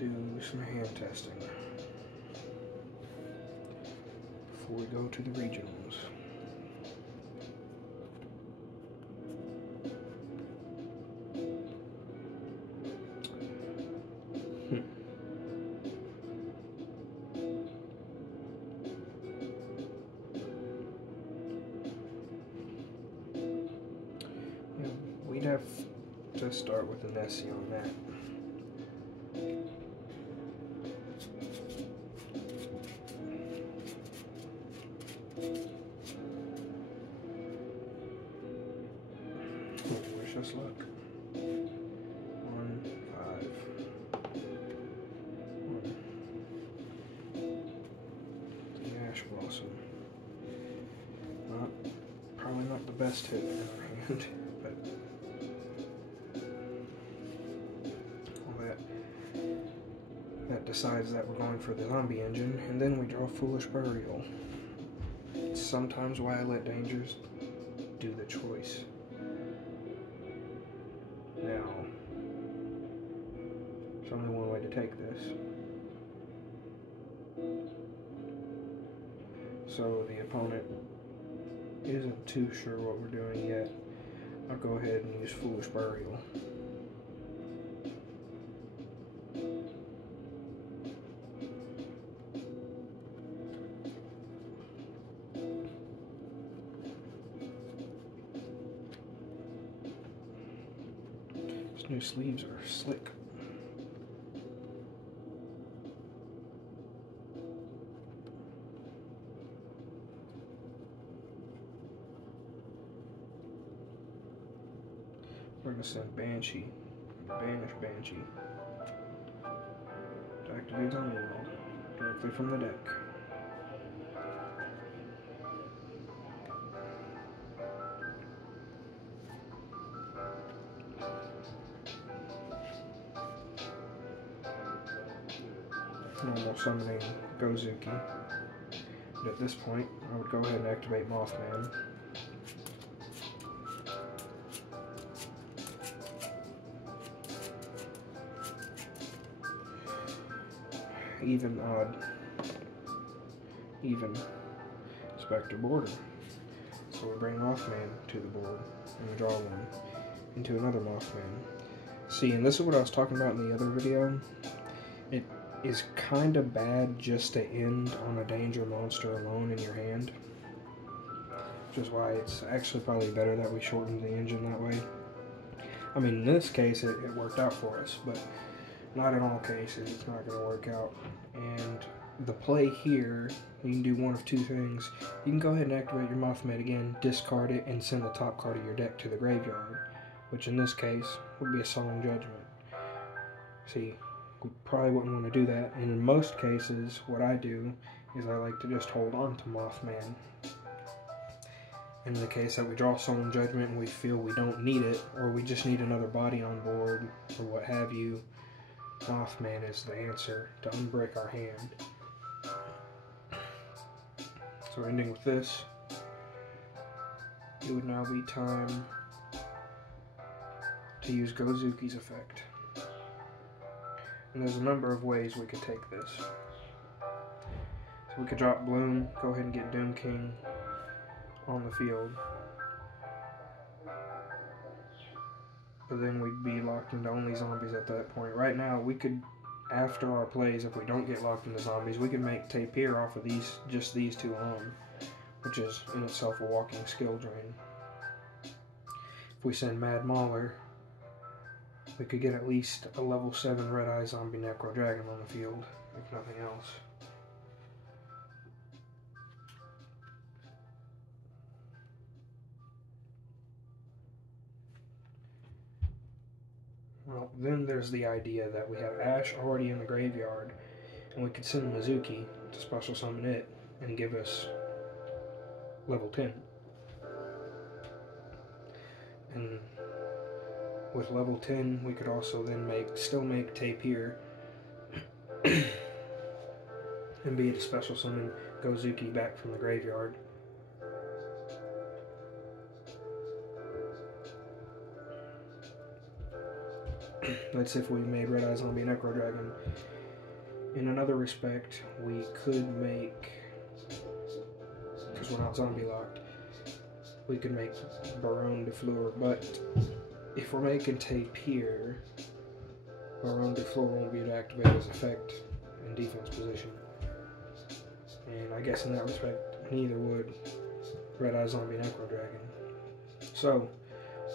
do some hand testing before we go to the regionals. We'd have to start with an Nessie on that. Wish us luck. 1, 5. 1. The Ash Blossom. Probably not the best hit in our hand, but that decides that we're going for the Zombie Engine, and then we draw Foolish Burial. It's sometimes why I let Dangers do the choice. Now, there's only one way to take this. So the opponent isn't too sure what we're doing yet. I'll go ahead and use Foolish Burial. These new sleeves are slick. We're going to send Banshee, Banish Banshee, to activate on world directly from the deck. Normal summoning Gozuki. But at this point, I would go ahead and activate Mothman. Even, odd, even Spectre Border. So we bring Mothman to the board and we draw one into another Mothman. See, and this is what I was talking about in the other video. It is kind of bad just to end on a danger monster alone in your hand, which is why it's actually probably better that we shortened the engine that way. I mean, in this case, it worked out for us, but not in all cases, it's not going to work out. And the play here, you can do one of two things. You can go ahead and activate your Mothman again, discard it, and send the top card of your deck to the graveyard, which in this case would be a Solemn Judgment. See, we probably wouldn't want to do that. And in most cases, what I do is I like to just hold on to Mothman. In the case that we draw Solemn Judgment and we feel we don't need it, or we just need another body on board, or what have you, Mothman is the answer to unbreak our hand. So ending with this, it would now be time to use Gozuki's effect. And there's a number of ways we could take this. So we could drop Bloom, go ahead and get Doom King on the field. But then we'd be locked into only zombies at that point. Right now, we could, after our plays, if we don't get locked into zombies, we can make Tapir off of just these two alone, which is in itself a walking skill drain. If we send Mad Mauler, we could get at least a level 7 Red-Eye Zombie Necro Dragon on the field, if nothing else. Well, then there's the idea that we have Ash already in the graveyard, and we could send Mizuki to special summon it and give us level 10. And with level 10, we could also then still make Tapir and be able to special summon Gozuki back from the graveyard. That's if we made Red Eye Zombie Necro Dragon. In another respect, we could make, because we're not zombie locked, we could make Baronne de Fleur, but if we're making Tapir, Baronne de Fleur won't be able to activate his effect in defense position. And I guess in that respect, neither would Red Eye Zombie Necro Dragon. So,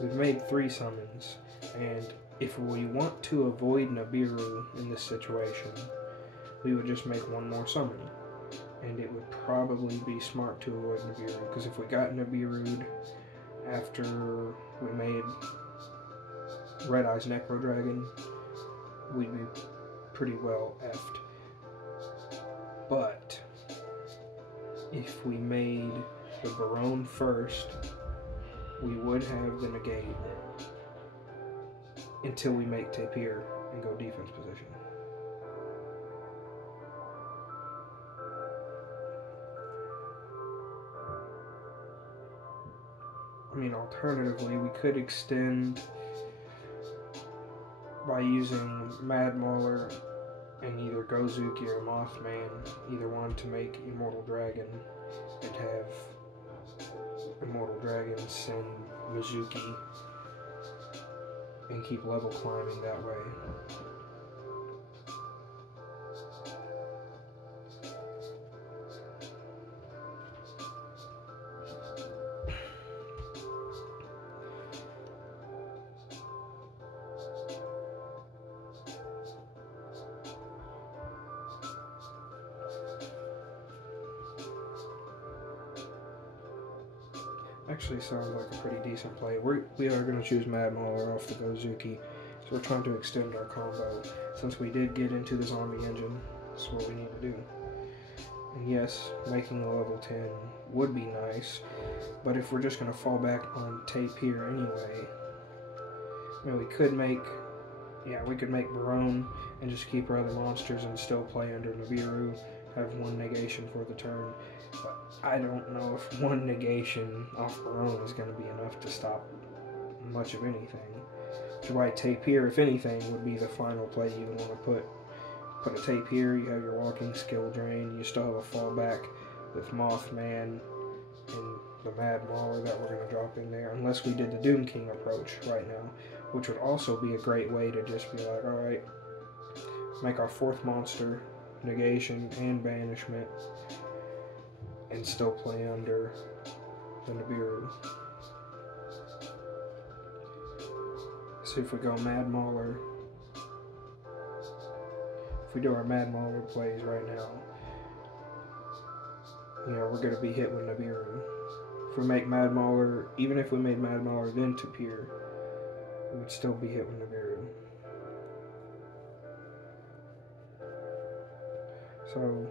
we've made 3 summons, and if we want to avoid Nibiru in this situation, we would just make 1 more summon. And it would probably be smart to avoid Nibiru, because if we got Nibiru'd after we made Red Eye's Necro Dragon, we'd be pretty well effed. But if we made the Baronne first, we would have the negate until we make Tapir and go defense position. I mean, alternatively, we could extend by using Mad Mauler and either Gozuki or Mothman, either one, to make Immortal Dragon, and have Immortal Dragon send Mizuki and keep level climbing that way. Actually sounds like a pretty decent play. We are going to choose Mad Mauler off the Gozuki, so we're trying to extend our combo. Since we did get into the zombie engine, that's what we need to do. And yes, making a level 10 would be nice, but if we're just going to fall back on Tapir anyway, I mean, we could make Baronne and just keep our other monsters and still play under Nibiru, have 1 negation for the turn. But I don't know if 1 negation off Baronne is going to be enough to stop much of anything. To write Tapir, if anything, would be the final play you would want to put a Tapir. You have your walking skill drain. You still have a fallback with Mothman and the Mad Mauler that we're going to drop in there, unless we did the Doom King approach right now, which would also be a great way to just be like, alright, make our 4th monster negation and banishment and still play under the Nibiru. So if we go Mad Mauler, if we do our Mad Mauler plays right now, we're going to be hit with Nibiru. If we make Mad Mauler, even if we made Mad Mauler then Tapir, we would still be hit with Nibiru. So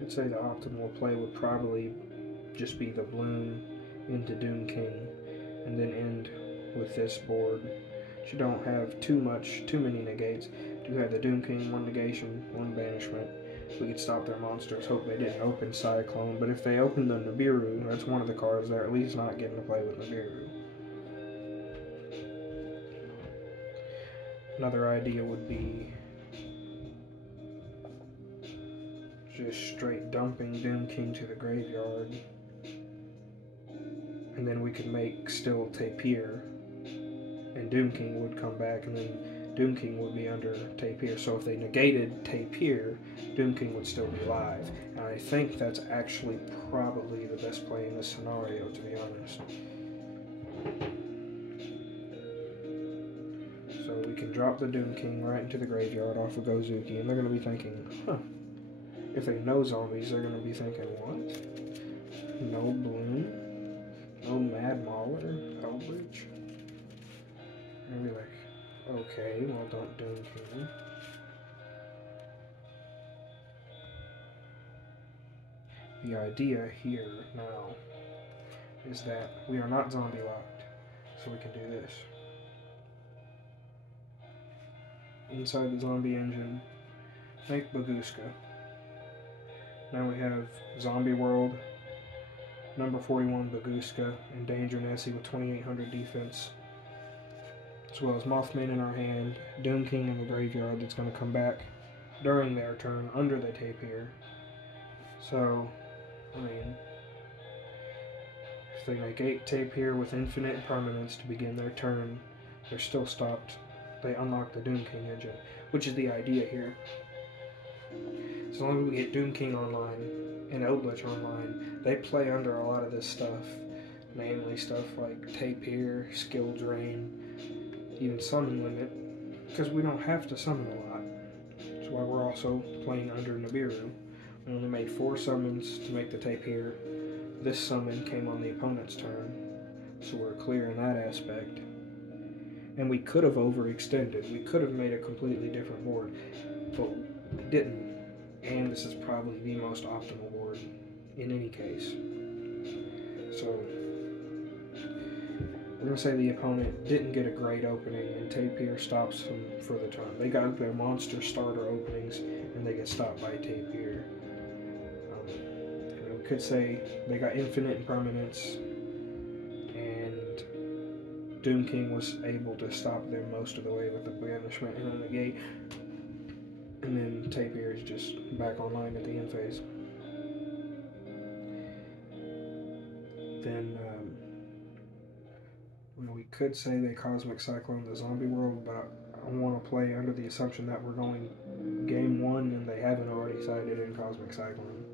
I'd say the optimal play would probably just be the Bloom into Doom King, and then end with this board. You don't have too many negates. You have the Doom King, 1 negation, 1 banishment. We could stop their monsters, hope they didn't open Cyclone, but if they open the Nibiru, that's one of the cards they're at least not getting to play with Nibiru. Another idea would be just straight dumping Doom King to the graveyard, and then we could make still Tapir, and Doom King would come back, and then Doom King would be under Tapir. So if they negated Tapir, Doom King would still be live. And I think that's actually probably the best play in this scenario, to be honest. So we can drop the Doom King right into the graveyard off of Gozuki, and they're going to be thinking, huh. If they know zombies, they're going to be thinking, what? No Bloom? No Mad Mauler? Hellbridge? And be like, okay, well, don't Doom King. The idea here now is that we are not zombie locked, so we can do this. Inside the zombie engine, make Bagooska. Now we have Zombie World, number 41 Bagooska, Endanger Nessie with 2800 defense, as well as Mothman in our hand, Doom King in the graveyard that's going to come back during their turn under the Tapir. So, I mean, if they make 8 Tapir with infinite permanence to begin their turn, they're still stopped. They unlock the Doom King engine, which is the idea here. As long as we get Doom King online and Eldritch online, they play under a lot of this stuff, namely stuff like Tapir, Skill Drain, even Summon Limit, because we don't have to summon a lot. That's why we're also playing under Nibiru. We only made 4 summons to make the Tapir. This summon came on the opponent's turn, so we're clear in that aspect. And we could have overextended. We could have made a completely different board, but we didn't. And this is probably the most optimal board in any case. So we're going to say the opponent didn't get a great opening, and Tapir stops them for the turn. They got their monster starter openings, and they get stopped by Tapir. We could say they got infinite impermanence, and Doom King was able to stop them most of the way with the banishment and a negate. And then Tapir is just back online at the end phase. Then we could say they Cosmic Cyclone the Zombie World, but I want to play under the assumption that we're going game 1 and they haven't already sided in Cosmic Cyclone.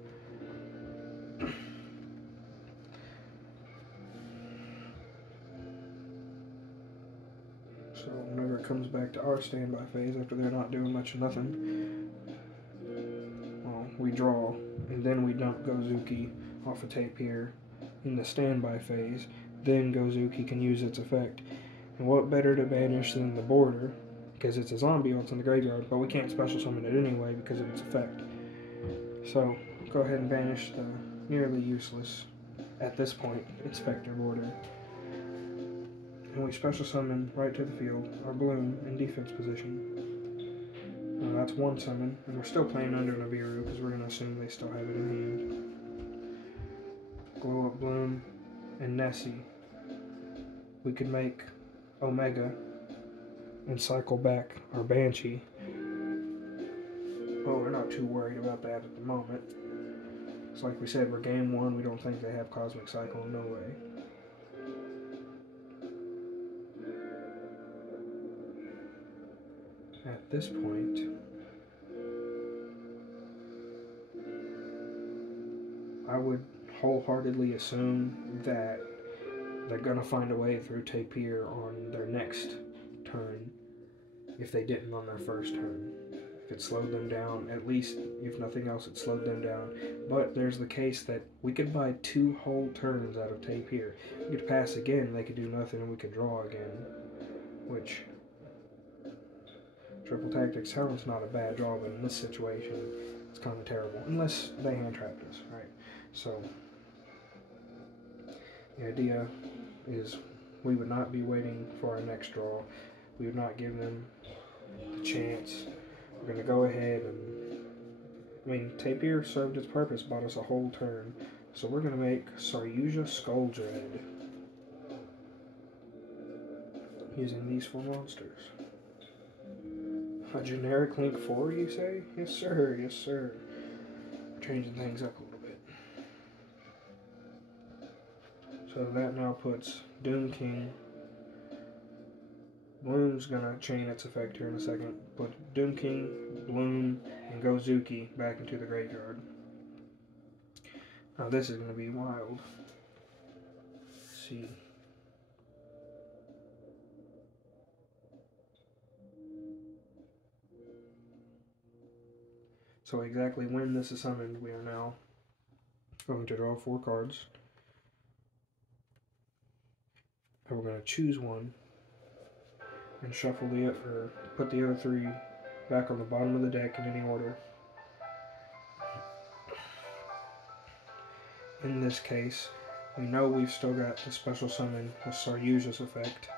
So whenever it comes back to our standby phase, after they're not doing much of nothing, well, we draw, and then we dump Gozuki off a Tapir in the standby phase. Then Gozuki can use its effect. And what better to banish than the border, because it's a zombie, it's in the graveyard, but we can't special summon it anyway because of its effect. So go ahead and banish the nearly useless, at this point, Inspector Border. And we special summon right to the field our Bloom in defense position. Now that's 1 summon, and we're still playing under Nibiru because we're going to assume they still have it in hand. Glow Up Bloom and Nessie. We could make Omega and cycle back our Banshee. Well, we're not too worried about that at the moment. It's like we said, we're game 1, we don't think they have Cosmic Cyclone, no way. At this point, I would wholeheartedly assume that they're going to find a way through Tapir on their next turn if they didn't on their first turn. If it slowed them down, at least, if nothing else, it slowed them down. But there's the case that we could buy 2 whole turns out of Tapir. We could pass again, they could do nothing, and we could draw again. Which, Triple Tactics Helmet's not a bad draw, but in this situation, it's kind of terrible. Unless they hand trapped us, right? So, the idea is we would not be waiting for our next draw. We would not give them the chance. We're going to go ahead and... I mean, Tapir served its purpose, bought us a whole turn. So we're going to make Saryuja Skuldread using these 4 monsters. A generic Link 4, you say? Yes, sir. Yes, sir. Changing things up a little bit. So that now puts Doom King. Bloom's gonna chain its effect here in a second. Put Doom King, Bloom, and Gozuki back into the graveyard. Now this is gonna be wild. Let's see. So exactly when this is summoned, we are now going to draw 4 cards. And we're going to choose one and shuffle or put the other 3 back on the bottom of the deck in any order. in this case, we know we've still got the special summon with Saryuja's effect.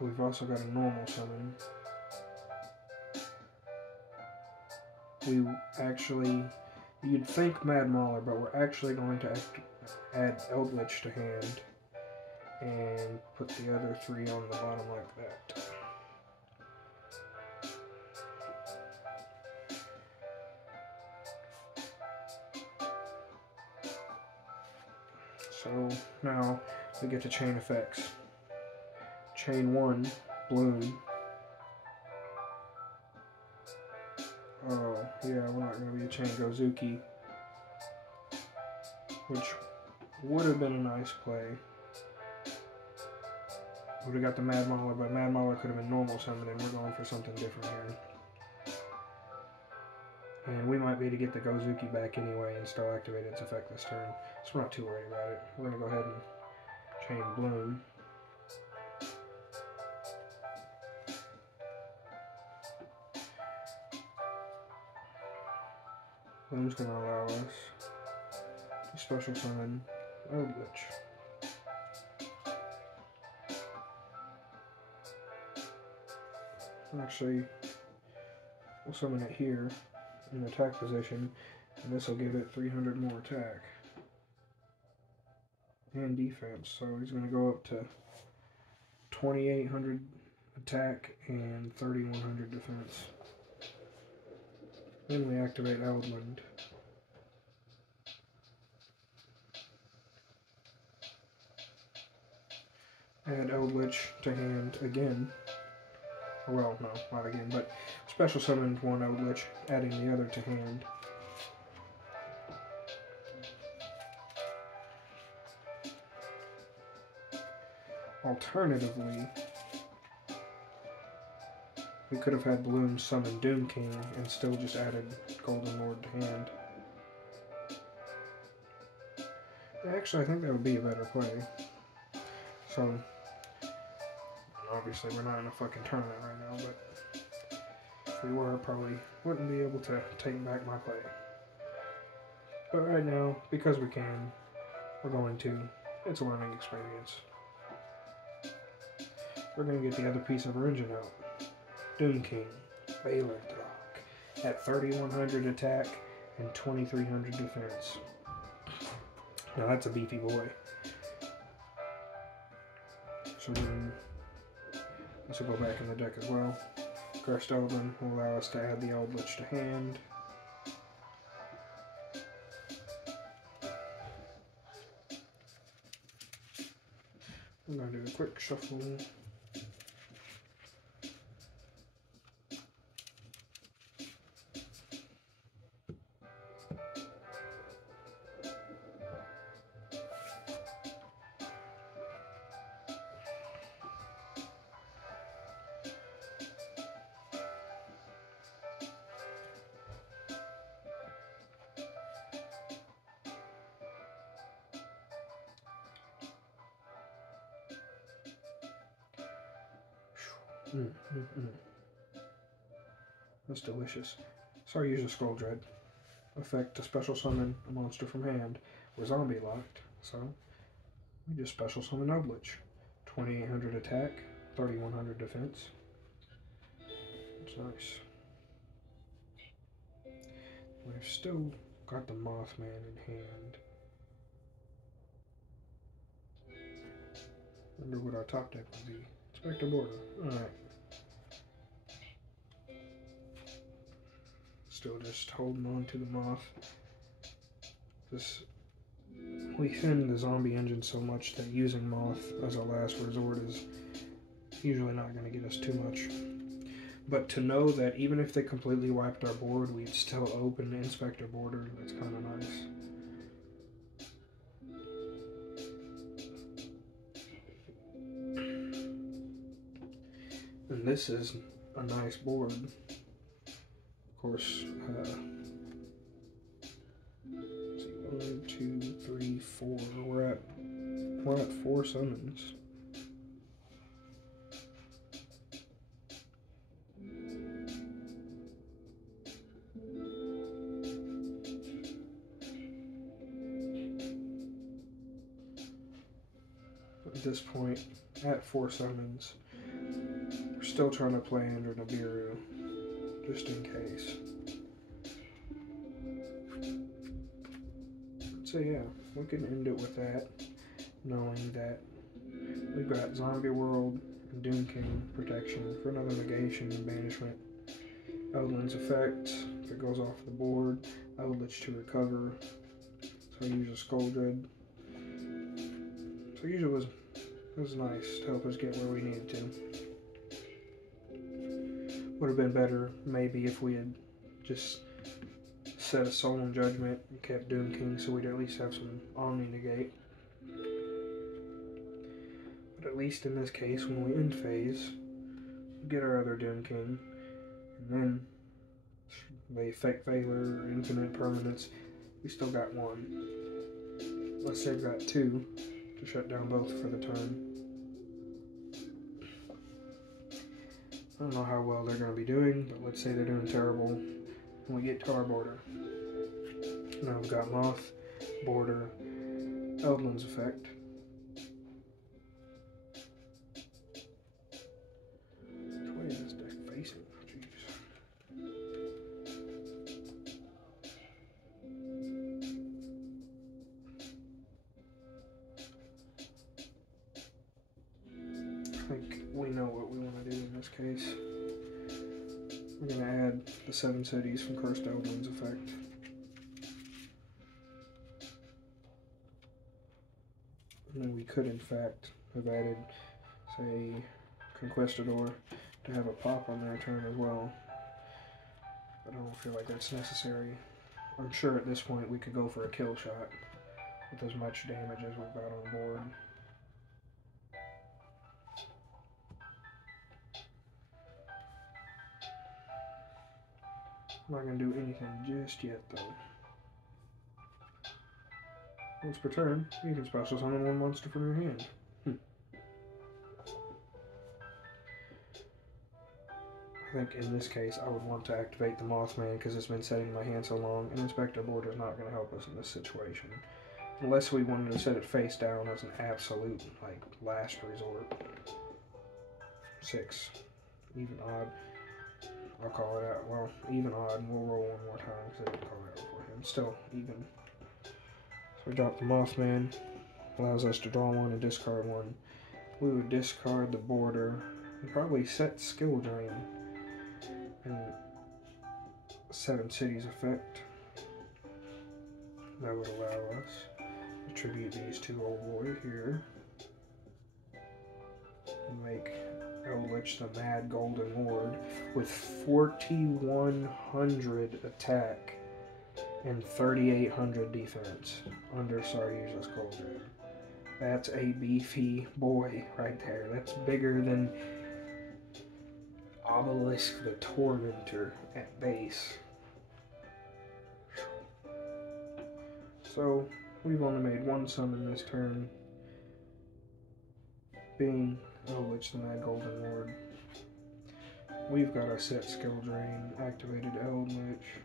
We've also got a normal summon. We actually, you'd think Mad Mauler, but we're actually going to add Eldritch to hand and put the other 3 on the bottom like that. So now we get to chain effects. Chain 1, Bloom. Oh, yeah, we're not going to be a chain Gozuki, which would have been a nice play. Would have got the Mad Mauler, but Mad Mauler could have been normal summon, and we're going for something different here. And we might be able to get the Gozuki back anyway and still activate its effect this turn, so we're not too worried about it. We're going to go ahead and chain Bloom. Bloom's going to allow us to special summon Eldritch. Actually, we'll summon it here in attack position, and this will give it 300 more attack and defense. So he's going to go up to 2,800 attack and 3,100 defense. Then we activate Eldland. Add Eldritch to hand again. Well, no, not again, but special summoned 1 Eldritch, adding the other to hand. Alternatively, we could have had Bloom summon Doom King and still just added Golden Lord to hand. Actually, I think that would be a better play. So, obviously we're not in a fucking tournament right now, but if we were, probably wouldn't be able to take back my play. But right now, because we can, we're going to. It's a learning experience. We're going to get the other piece of our engine out. Doom King, Baylor Throck, at 3,100 attack and 2,300 defense. Now that's a beefy boy. So then, this will go back in the deck as well. Crushed Eldland will allow us to add the Eldritch to hand. I'm going to do a quick shuffle. That's delicious. Sorry, use a Scroll Dread. Effect to special summon a monster from hand. We're zombie locked, so we just special summon Eldritch. 2,800 attack, 3,100 defense. It's nice. We've still got the Mothman in hand. Wonder what our top deck would be. Inspector Border. Alright. Still just holding on to the Moth. We thin the zombie engine so much that using Moth as a last resort is usually not going to get us too much. But to know that even if they completely wiped our board, we'd still open Inspector Border, that's kind of nice. And this is a nice board. Of course, let's see, 1, 2, 3, 4. We're at 4 summons. at this point at 4 summons. We're still trying to play under Nibiru, just in case. So yeah, we can end it with that, knowing that we've got Zombie World and Doom King protection for another negation and banishment. Eldlin's effect, if it goes off the board, Eldritch to recover. So I use a Skull Dread. So usually it was nice to help us get where we needed to. Would have been better maybe if we had just set a Solemn Judgment and kept Doom King so we'd at least have some Omni negate. But at least in this case, when we end phase, we get our other Doom King, and then they effect Veiler or Infinite Permanence, we still got one. Let's say we've got 2 to shut down both for the turn. I don't know how well they're going to be doing, but let's say they're doing terrible when we get to our border. Now we've got Moth, border, Eldlin's effect. Which way is this deck facing? Jeez. I think we know what we want to do in this case. We're going to add the 7 cities from Cursed Eldlin's effect. And then we could, in fact, have added, say, Conquistador to have a pop on their turn as well. But I don't feel like that's necessary. I'm sure at this point we could go for a kill shot with as much damage as we've got on board. I'm not going to do anything just yet, though. Once per turn, you can special summon 1 monster from your hand. I think in this case I would want to activate the Mothman because it's been setting my hand so long, and Inspector Border is not going to help us in this situation. Unless we wanted to set it face down as an absolute, like, last resort. 6. Even odd. I'll call it out. Well, even odd, and we'll roll 1 more time because I didn't call it out beforehand. Still, even. So we drop the Mothman, allows us to draw 1 and discard 1. We would discard the border and probably set Skill Drain and 7 cities effect. That would allow us to tribute these 2 old boys here and make Eldritch the Mad Golden Lord with 4,100 attack and 3,800 defense under Sardi's Skull Dread. That's a beefy boy right there. That's bigger than Obelisk the Tormentor at base. So we've only made 1 summon this turn, being Eldritch the Mad Golden Lord. We've got our set Skill Drain, activated Eldritch.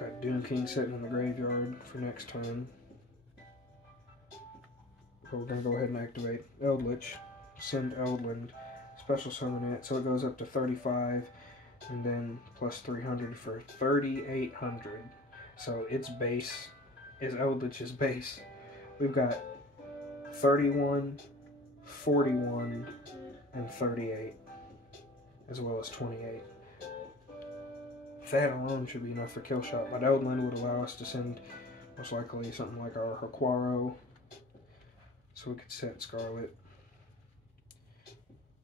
Got Doom King sitting in the graveyard for next turn. So we're going to go ahead and activate Eldritch, send Eldland, special summon it, so it goes up to 35, and then plus 300 for 3,800. So its base is Eldritch's base. We've got 31, 41, and 38, as well as 28. That alone should be enough for kill shot, but Eldland would allow us to send most likely something like our Haquaro, so we could set Scarlet.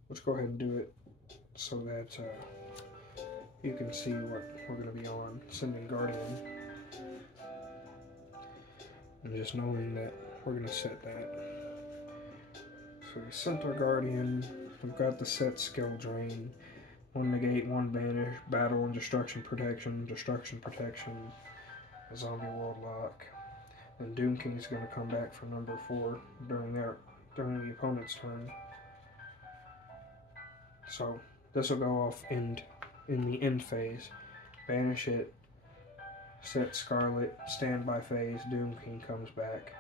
Let's go ahead and do it so that you can see what we're going to be on. Sending Guardian, and just knowing that we're going to set that. So we sent our Guardian, we've got the set Skill Drain, 1 negate, 1 banish, battle and destruction protection, a Zombie World lock. Then Doom King is going to come back for number 4 during the opponent's turn. So this will go off in the end phase. Banish it, set Scarlet, standby phase, Doom King comes back.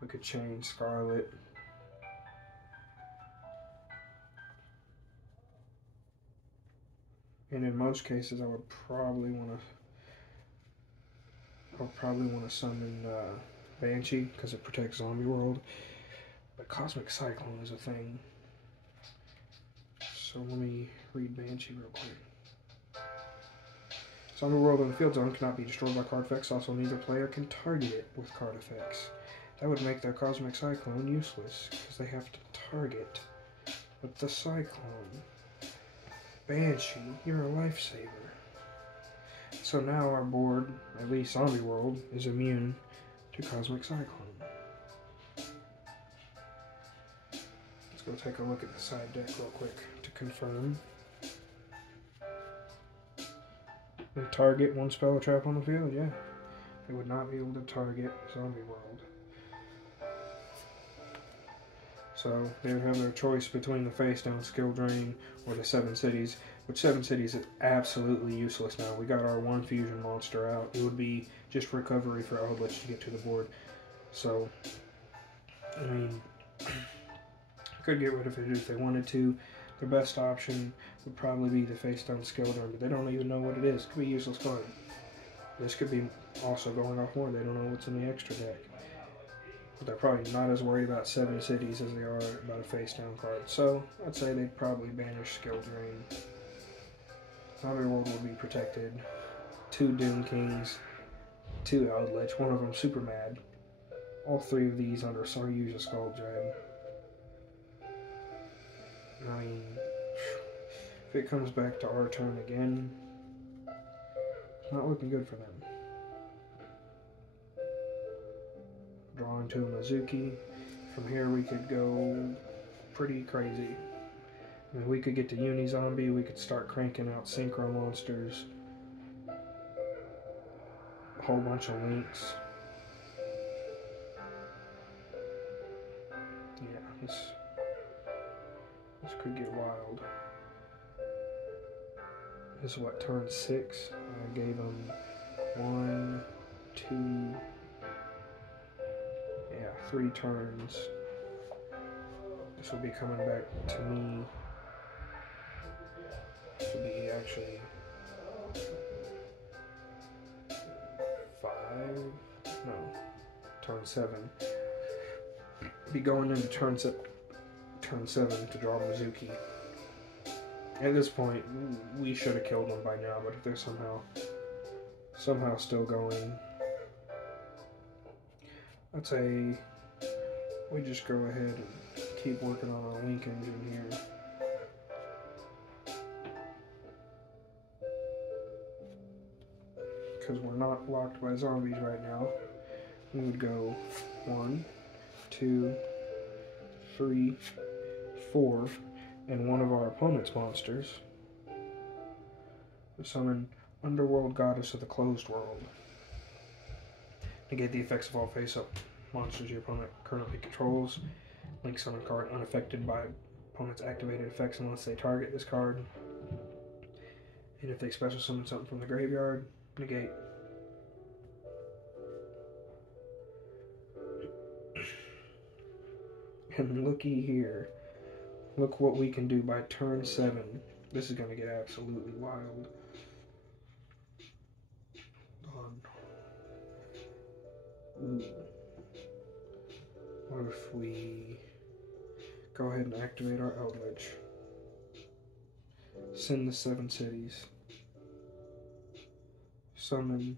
We could change Scarlet. And in most cases, I would probably want to summon Banshee because it protects Zombie World. But Cosmic Cyclone is a thing. So let me read Banshee real quick. Zombie World in the field zone cannot be destroyed by card effects. Also, neither player can target it with card effects. That would make their Cosmic Cyclone useless because they have to target with the Cyclone. Banshee, you're a lifesaver. So now our board, at least Zombie World, is immune to Cosmic Cyclone. Let's go take a look at the side deck real quick to confirm. And target one spell or trap on the field, yeah. They would not be able to target Zombie World. So they would have their choice between the face down skill drain or the 7 cities, which 7 cities is absolutely useless now. We got our 1 fusion monster out. It would be just recovery for Eldritch to get to the board. So, I mean, could get rid of it if they wanted to. Their best option would probably be the face down skill drain, but they don't even know what it is. It could be a useless card. This could be also going off more. They don't know what's in the extra deck. They're probably not as worried about 7 cities as they are about a face-down card. So, I'd say they'd probably banish Skill Drain. Zombie World would be protected. 2 Doom Kings, 2 Eldritch, one of them super mad. All 3 of these under Saryuja Skull Dread. I mean, if it comes back to our turn again, it's not looking good for them. Draw into a Mizuki. From here we could go pretty crazy. I mean, we could get to Uni-Zombie, we could start cranking out Synchro monsters. A whole bunch of links. Yeah, this could get wild. This is what, turn 6? I gave them 1, 2... 3 turns. This will be coming back to me. This will be actually 5? No. Turn 7. Be going into turn 7 to draw Mizuki. At this point, we should have killed them by now, but if they're somehow still going, I'd say we just go ahead and keep working on our link engine here. Because we're not blocked by zombies right now. We would go 1, 2, 3, 4, and one of our opponent's monsters. We summon Underworld Goddess of the Closed World. Negate the effects of all face-up monsters your opponent currently controls. Link summon card unaffected by opponent's activated effects unless they target this card. And if they special summon something from the graveyard, negate. And looky here. Look what we can do by turn 7. This is going to get absolutely wild. Ooh. What if we go ahead and activate our Eldritch? Send the 7 cities. Summon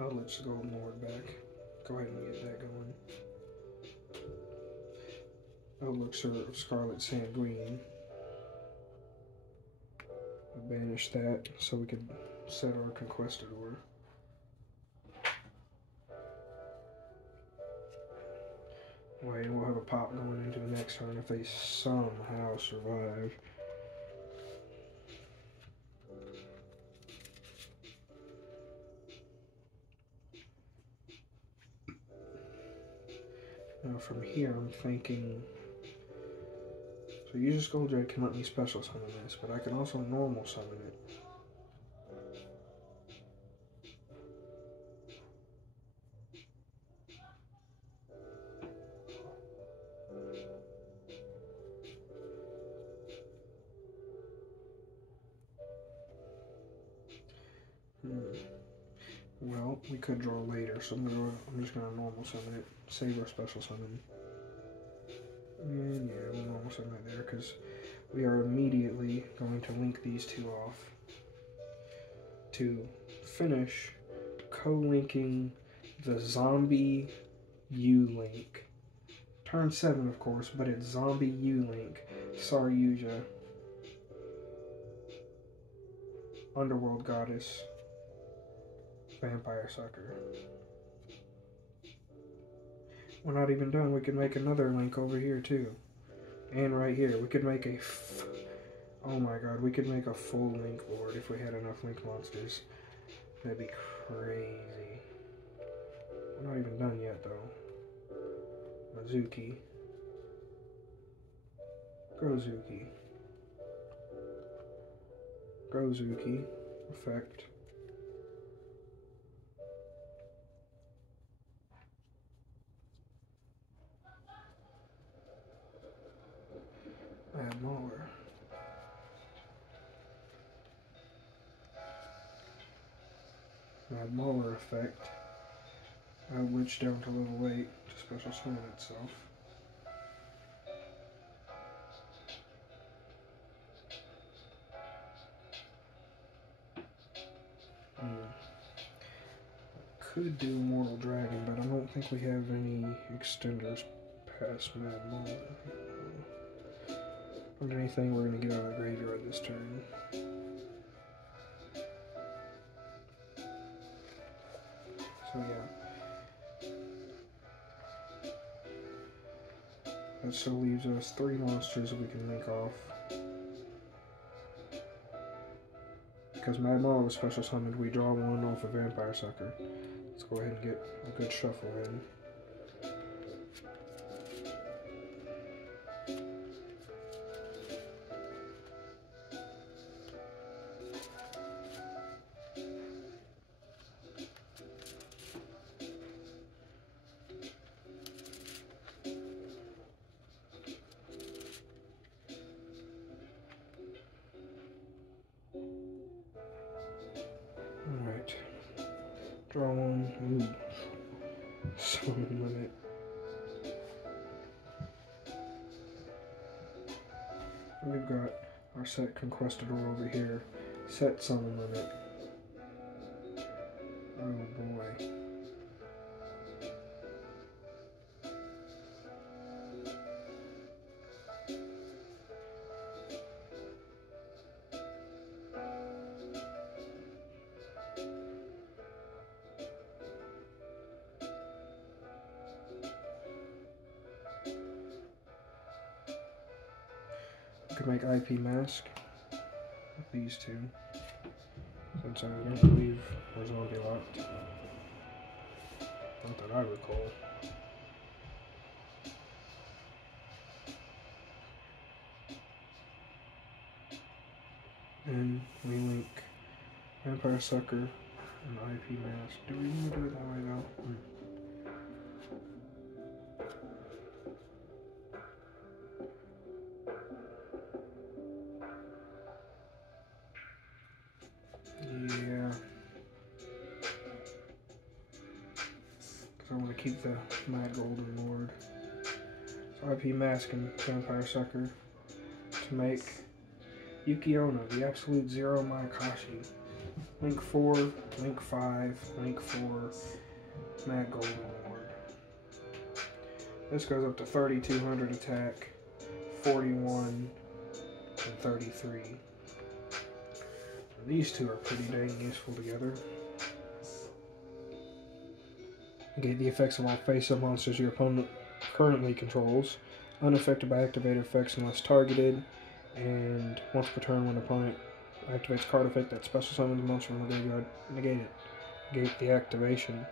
Eldritch the Golden Lord back. Go ahead and get that going. Elixir of Scarlet Sanguine. Banish that so we could set our Conquistador. Wait, we'll have a pop going into the next turn if they somehow survive. Now from here I'm thinking, so Use Skull Dread can let me special summon this, but I can also normal summon it. Well, we could draw later, so I'm just gonna normal summon it. Save our special summon. And yeah, we'll normal summon it there because we are immediately going to link these two off to finish co-linking the zombie U-Link. Turn 7, of course, but it's zombie U-Link. Saryuja, Underworld Goddess, Vampire Sucker. We're not even done. We could make another link over here too. And right here. We could make a... oh my god, we could make a full link board if we had enough link monsters. That'd be crazy. We're not even done yet though. Mizuki. Gozuki. Gozuki. Effect. Add Mauler. Add Mauler effect. Add Witch down to level 8 to special summon itself. Could do Mortal Dragon, but I don't think we have any extenders past Mad Mauler. Not anything we're going to get out of the graveyard this turn. So yeah. That still leaves us 3 monsters that we can link off. Because Mad Mauler was special summoned, we draw 1 off a Vampire Sucker. Let's go ahead and get a good shuffle in. Alright. Draw 1. Ooh. Summon limit. We've got our set Conquistador over here. Set summon limit. Oh boy. Could make IP Mask with these two, since I don't believe we're zombie locked. Not that I recall. And we link Vampire Sucker and IP Mask. Do we want to do it that way though? Yeah. Because I want to keep the Mad Golden Lord. So IP Mask and Vampire Sucker to make Yuki-Onna, the Absolute Zero Mayakashi. Link 4, Link 5, Link 4, Mad Golden Lord. This goes up to 3,200 attack, 41, and 33. These two are pretty dang useful together. Negate the effects of all face-up monsters your opponent currently controls. Unaffected by activated effects unless targeted. And once per turn, when opponent activates card effect that special summons a monster from the graveyard, negate it. Negate the activation.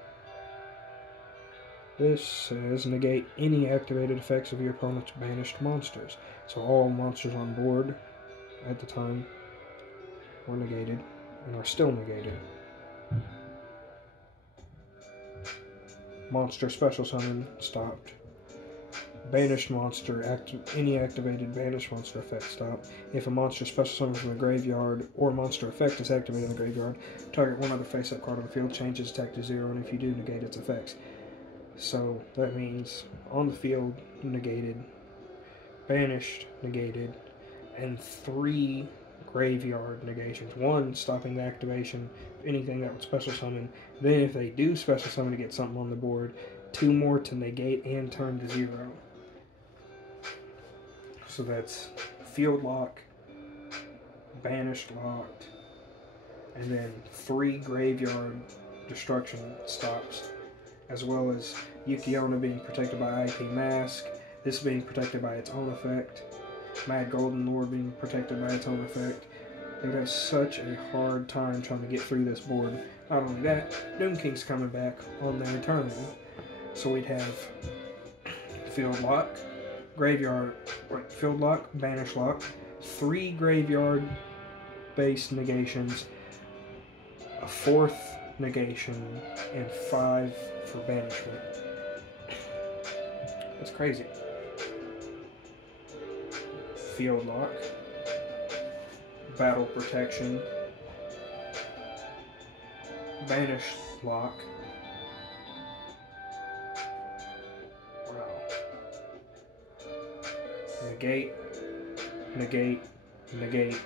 This says negate any activated effects of your opponent's banished monsters. So all monsters on board at the time were negated and are still negated. Monster special summon stopped. Banished monster, any activated banished monster effect stop. If a monster special summons from the graveyard or monster effect is activated in the graveyard, target one other face-up card on the field, change its attack to 0, and if you do, negate its effects. So that means on the field, negated, banished, negated, and 3 graveyard negations. 1 stopping the activation of anything that would special summon. Then if they do special summon to get something on the board, 2 more to negate and turn to 0. So that's field lock, banished locked, and then 3 graveyard destruction stops, as well as Yuki-Onna being protected by IP Mask, this being protected by its own effect, Mad Golden Lord being protected by its own effect. They would have such a hard time trying to get through this board. Not only that, Doom King's coming back on their turn. So we'd have field lock, graveyard, field lock, banish lock, 3 graveyard based negations, a 4th negation, and 5 for banishment. That's crazy. Field lock, battle protection, banish lock. Wow. Negate, negate, negate,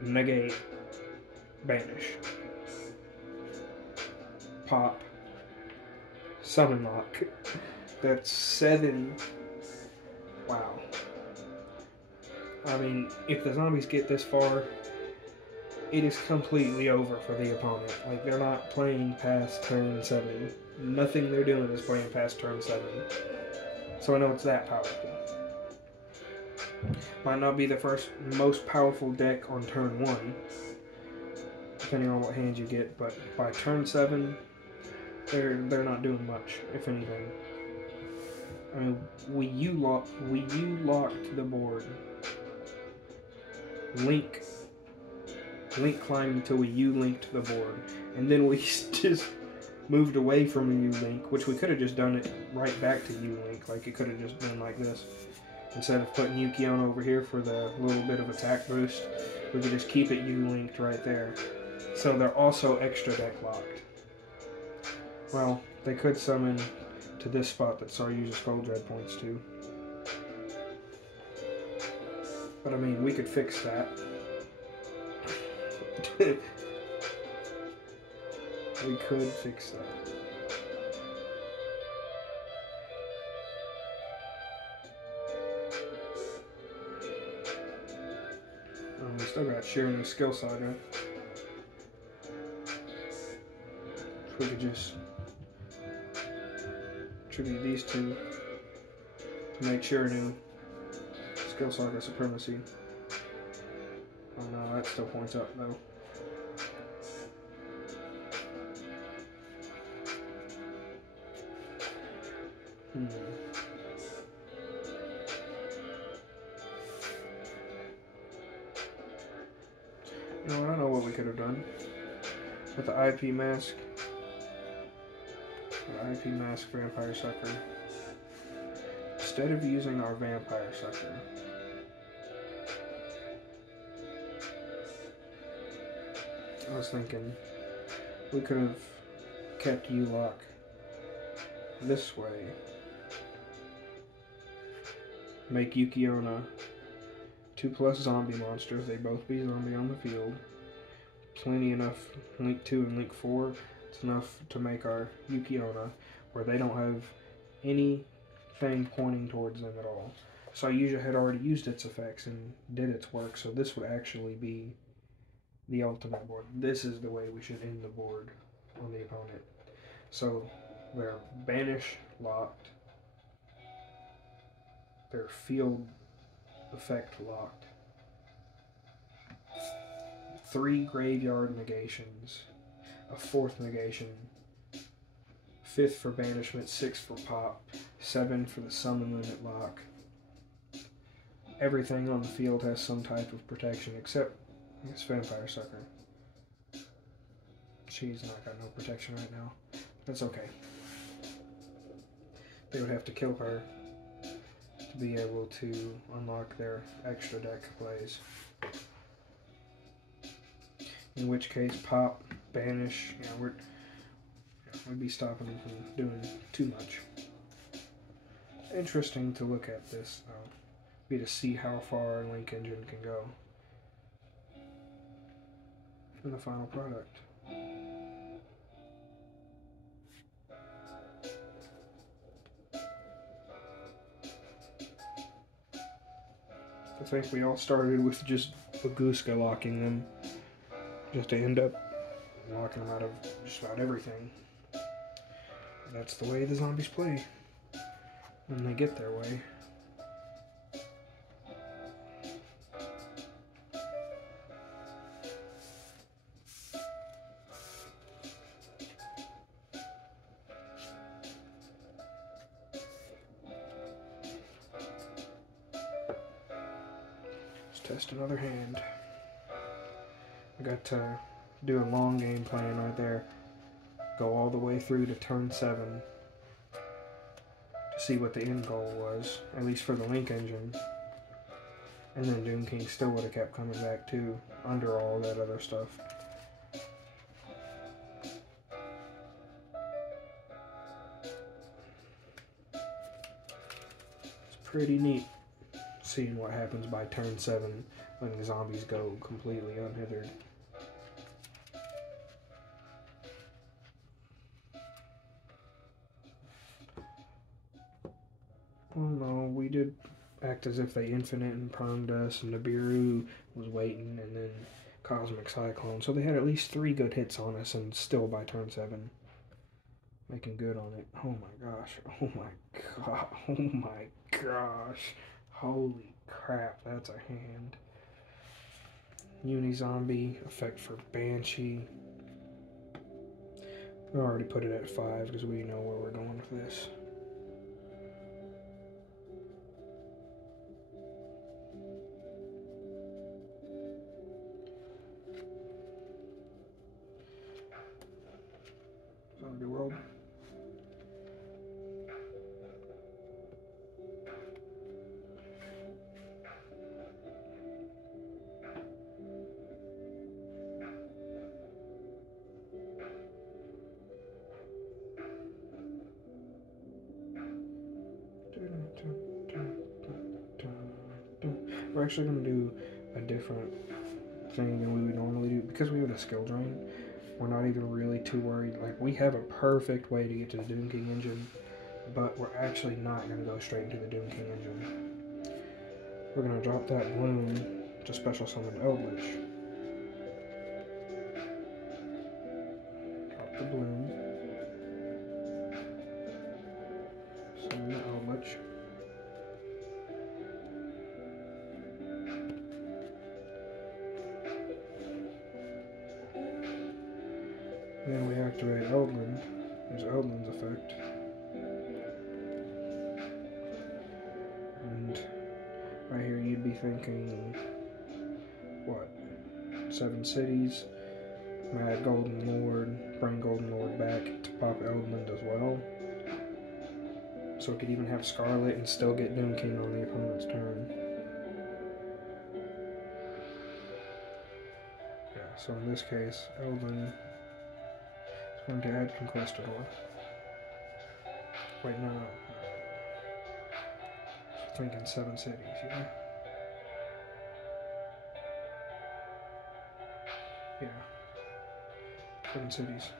negate, banish. Pop, summon lock. That's 7. Wow. I mean, if the zombies get this far, it is completely over for the opponent. Like, they're not playing past turn 7. Nothing they're doing is playing past turn 7. So I know it's that powerful. Might not be the most powerful deck on turn 1, depending on what hand you get, but by turn 7, they're not doing much, if anything. I mean, Wii U locked the board. Link climbed until Wii U linked the board, and then we just moved away from Wii U link, which we could have just done it right back to U link. Like, it could have just been like this. Instead of putting Yuki-Onna over here for the little bit of attack boost, we could just keep it U linked right there. So they're also extra deck locked. Well, they could summon to this spot that Sar uses Cold Dread points to. But I mean, we could fix that. We could fix that. We still got Shirinu Skill Saga. We could just tribute these 2 to make Shirinu Skill Saga Supremacy. Oh no, that still points up though. No, I don't know what we could have done with the IP Mask. The IP Mask Vampire Sucker. Instead of using our Vampire Sucker, I was thinking we could have kept U-Lock this way. Make Yuki-Onna 2+ zombie monsters. They both be zombie on the field. Plenty enough. Link 2 and Link 4. It's enough to make our Yuki-Onna where they don't have anything pointing towards them at all. So Ayuja had already used its effects and did its work, so this would actually be the ultimate board. This is the way we should end the board on the opponent. So they're banish locked. They're field effect locked. 3 graveyard negations. A 4th negation. 5th for banishment, 6 for pop, 7 for the summon limit lock. Everything on the field has some type of protection except this Vampire Sucker. She's not got no protection right now. That's okay. They would have to kill her to be able to unlock their extra deck plays. In which case, pop, banish, we'd be stopping them from doing too much. Interesting to look at this, though, be to see how far Link Engine can go in the final product. I think we all started with just Bagooska locking them, just to end up locking them out of just about everything. That's the way the zombies play when they get their way. Test another hand. I got to do a long game plan right there. Go all the way through to turn 7 to see what the end goal was, at least for the Link Engine. And then Doom King still would have kept coming back too, under all that other stuff. It's pretty neat seeing what happens by turn 7 when the zombies go completely unhindered. Oh no, we did act as if they infinite and permed us, and Nibiru was waiting, and then Cosmic Cyclone. So they had at least 3 good hits on us, and still by turn 7, making good on it. Oh my gosh, oh my god, oh my gosh. Holy crap, that's a hand. Uni-Zombie, effect for Banshee. We already put it at 5 because we know where we're going with this. Zombie World. We're actually going to do a different thing than we would normally do. Because we have a skill drain, we're not even really too worried. Like, we have a perfect way to get to the Doom King engine, but we're actually not going to go straight into the Doom King engine. We're going to drop that bloom to special summon Eldritch. Drop the bloom. Summon the Eldritch. Then we activate Eldland. There's Eldland's effect. And right here you'd be thinking, what? 7 cities, Mad Golden Lord, bring Golden Lord back to pop Eldland as well. So it could even have Scarlet and still get Doom King on the opponent's turn. Yeah, so in this case, Eldland going to add Conquistador. Wait, no. Thinking 7 cities, yeah? Yeah. 7 cities.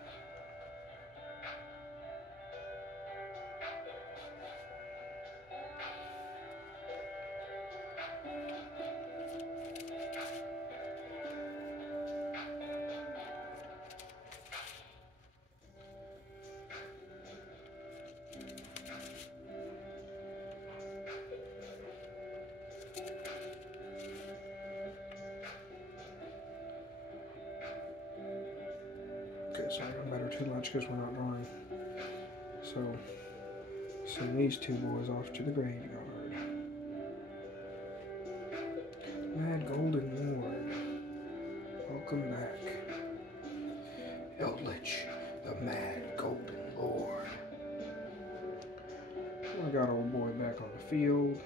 Okay, sorry, don't matter too much because we're not drawing. So, send these 2 boys off to the graveyard. Mad Golden Lord, welcome back. Eldritch, the Mad Golden Lord. I got old boy back on the field.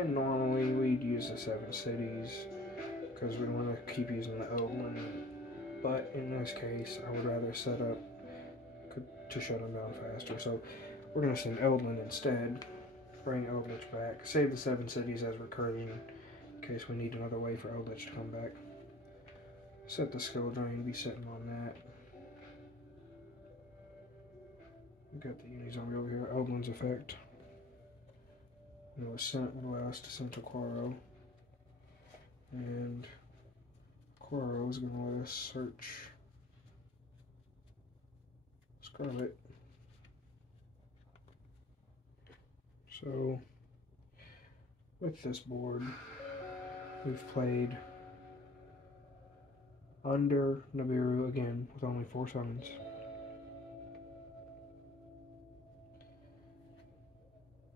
And normally we'd use the 7 cities because we want to keep using the Eldlin. But in this case, I would rather set up to shut them down faster. So we're going to send Eldlin instead. Bring Eldritch back. Save the 7 cities as recurring in case we need another way for Eldritch to come back. Set the skill drain, be sitting on that. We've got the Unizombie over here, Eldlin's effect. And the Ascent will allow us to send to Quaro. And Quaro is going to let us search Scarlet. So, with this board, we've played under Nibiru again with only 4 summons.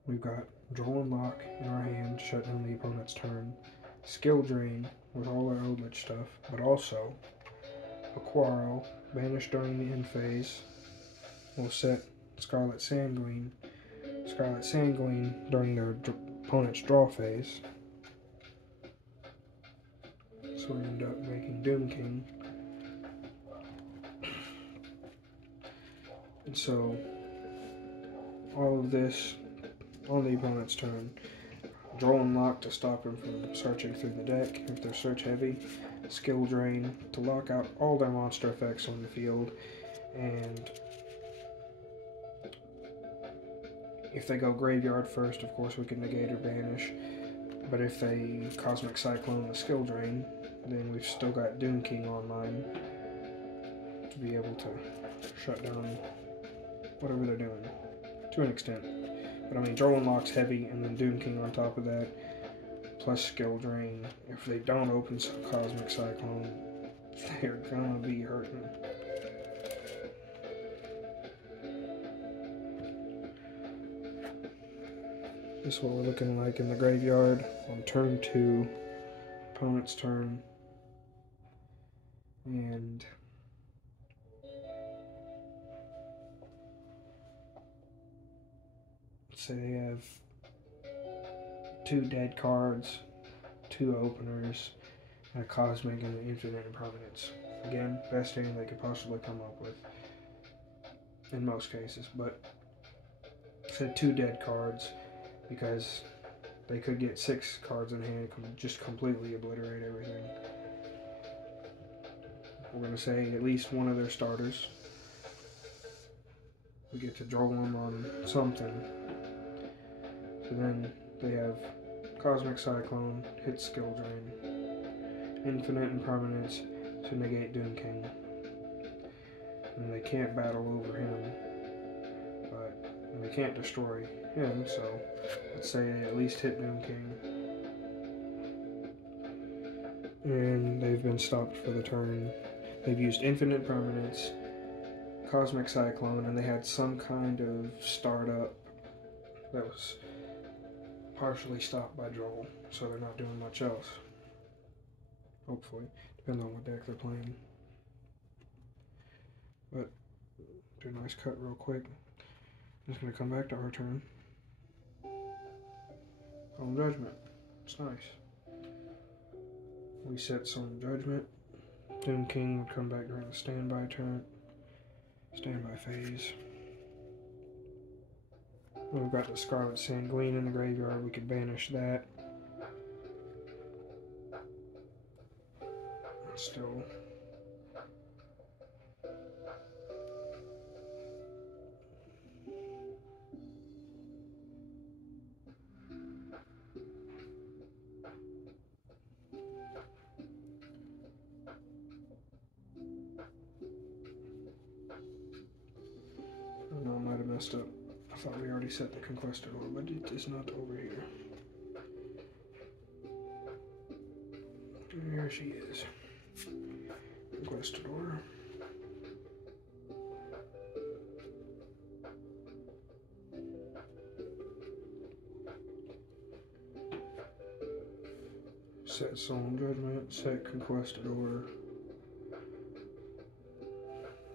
We've got Droll and Lock in our hand to shut down the opponent's turn. Skill Drain with all our Eldritch stuff, but also a Quaro banished during the end phase. We'll set Scarlet Sanguine during their opponent's draw phase. So we end up making Doom King. And so all of this on the opponent's turn. Droll and Lock to stop them from searching through the deck if they're search heavy. Skill Drain to lock out all their monster effects on the field. And if they go Graveyard first, of course we can negate or banish. But if they Cosmic Cyclone the Skill Drain, then we've still got Doom King online to be able to shut down whatever they're doing, to an extent. But I mean, Droll and Lock's heavy, and then Doom King on top of that, plus Skill Drain. If they don't open some Cosmic Cyclone, they're gonna be hurting. This is what we're looking like in the graveyard on turn 2, opponent's turn. And let's say they have 2 dead cards, 2 openers, and a Cosmic and an Infinite Impermanence. Again, best hand they could possibly come up with in most cases, but said 2 dead cards because they could get 6 cards in hand and just completely obliterate everything. We're going to say at least one of their starters. We get to draw them on something. So then they have Cosmic Cyclone, hit Skill Drain, Infinite Impermanence to negate Doom King. And they can't battle over him, but they can't destroy him, so let's say they at least hit Doom King. And they've been stopped for the turn. They've used Infinite Permanence, Cosmic Cyclone, and they had some kind of startup that was partially stopped by Droll, so they're not doing much else. Hopefully. Depends on what deck they're playing. But, do a nice cut real quick. I'm just going to come back to our turn. Solemn Judgment. It's nice. We set Solemn Judgment. Doom King would come back during the standby turn. Standby phase. We've got the Scarlet Sanguine in the graveyard. We could banish that. Still. Oh no, I might have messed up. I thought we already set the Conquistador, but it is not over here. There she is. Conquistador. Set Solemn Judgment, set Conquistador.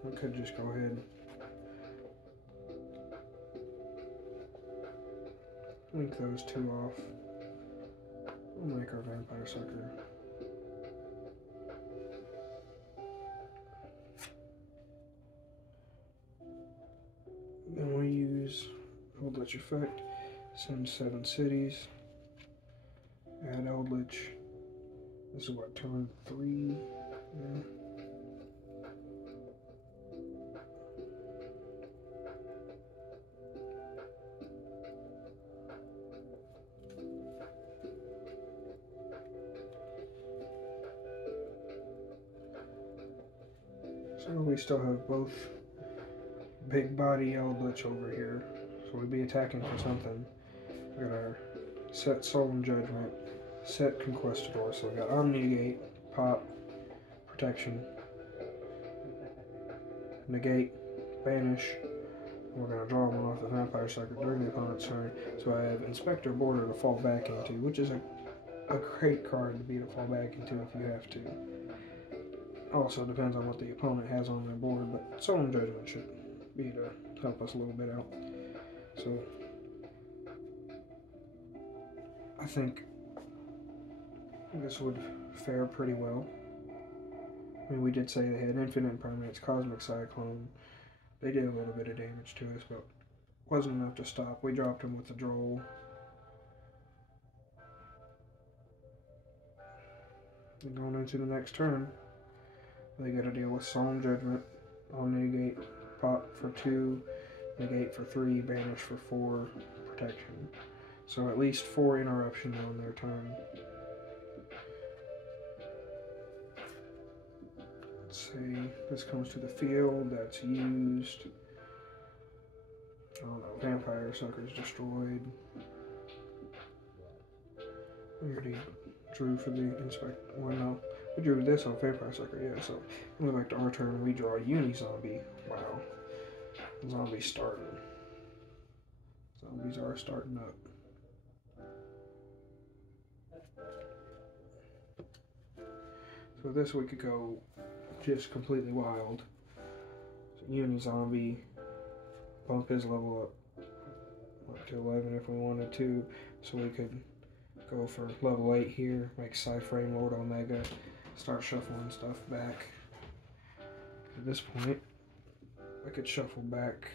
I could just go ahead. Link those 2 off. We'll make our Vampire Sucker. Then we use Eldritch Effect, send 7 cities, add Eldritch. This is what, turn 3? Yeah. So we still have both big body Eldritch over here, so we'd be attacking for something. We got our set Solemn Judgment, set Conquistador, so we got Omnigate, pop, protection, negate, banish. We're going to draw one off the Vampire Sucker during the opponent's turn, so I have Inspector Boarder to fall back into, which is a great card to be to fall back into if you have to. Also depends on what the opponent has on their board, but Solemn Judgment should be to help us a little bit out. So I think this would fare pretty well. I mean, we did say they had infinite permanents, Cosmic Cyclone. They did a little bit of damage to us, but wasn't enough to stop. We dropped them with the Droll. And going into the next turn, they got to deal with Solemn Judgment, Omnigate, pop for 2, negate for 3, banish for 4, protection. So at least 4 interruptions on their turn. Let's say this comes to the field, that's used. Oh no, Vampire Sucker's destroyed. We already drew for the Inspect. Well, no. We drew this on Vampire Sucker, yeah, so we go back to our turn, we draw a Uni-Zombie. Wow. Zombies starting. Zombies are starting up. So this we could go just completely wild. So Uni-Zombie, bump his level up to 11 if we wanted to, so we could go for level 8 here, make Psy-Frame Lord Omega, start shuffling stuff back. At this point, I could shuffle back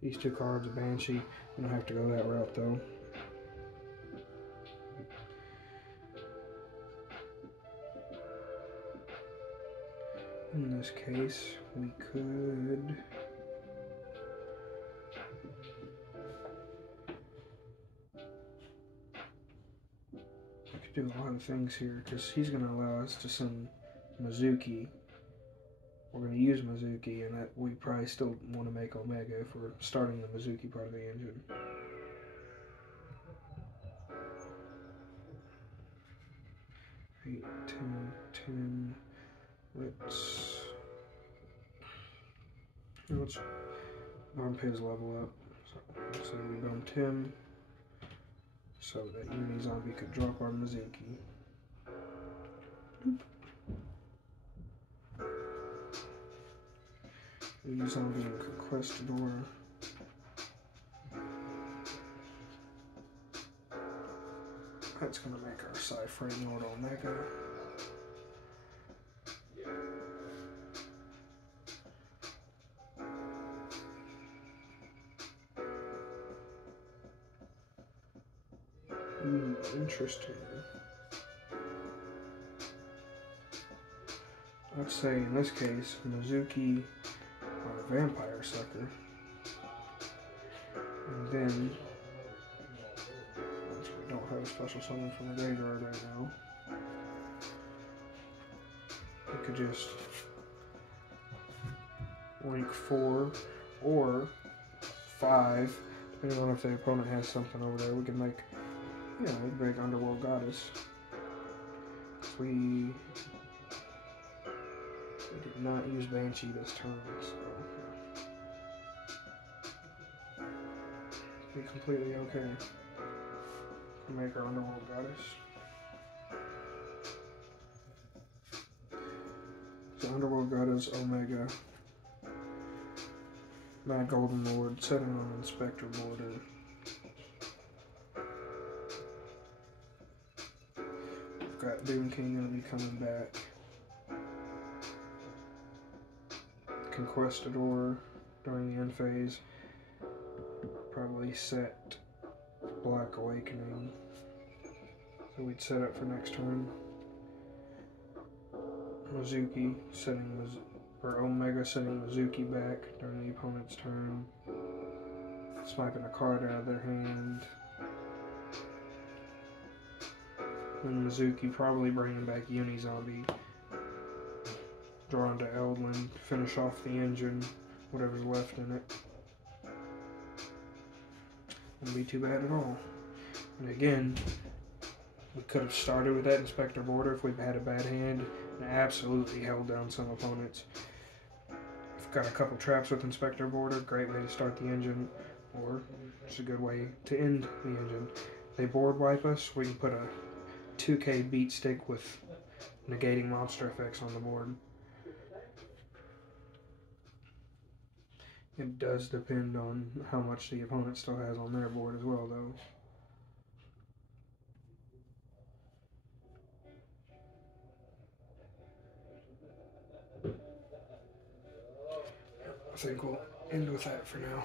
these 2 cards, a Banshee. I don't have to go that route though. In this case, we could do a lot of things here because he's going to allow us to send Mizuki. We're going to use Mizuki, and that we probably still want to make Omega if we're starting the Mizuki part of the engine. Eight, 10, 10. Let's bump his level up. So we bumped him so that Uni-Zombie could drop our Mizuki. Uni-Zombie and Conquistador. That's going to make our Psy-Frame Lord Omega. Interesting. Let's say in this case, Mizuki on a Vampire Sucker. And then, since we don't have a special summon from the graveyard right now, we could just link 4 or 5, depending on if the opponent has something over there. We can make, yeah, we'd break Underworld Goddess. We did not use Banshee this turn, so yeah. Be completely okay. We'll make our Underworld Goddess. So Underworld Goddess, Omega, Mad Golden Lord, setting on Inspector Boarder. got Doom King going to be coming back. Conquistador during the end phase. Probably set Black Awakening. So we'd set up for next turn. Mizuki setting or Omega setting Mizuki back during the opponent's turn. Swiping a card out of their hand. And Mizuki probably bringing back Unizombie. Drawing to Eldland, finish off the engine, whatever's left in it. Wouldn't be too bad at all. And again, we could have started with that Inspector Boarder if we'd had a bad hand and absolutely held down some opponents. We've got a couple traps with Inspector Boarder, great way to start the engine, or it's a good way to end the engine. They board wipe us, we can put a 2K beat stick with negating monster effects on the board. It does depend on how much the opponent still has on their board as well, though. I think we'll end with that for now.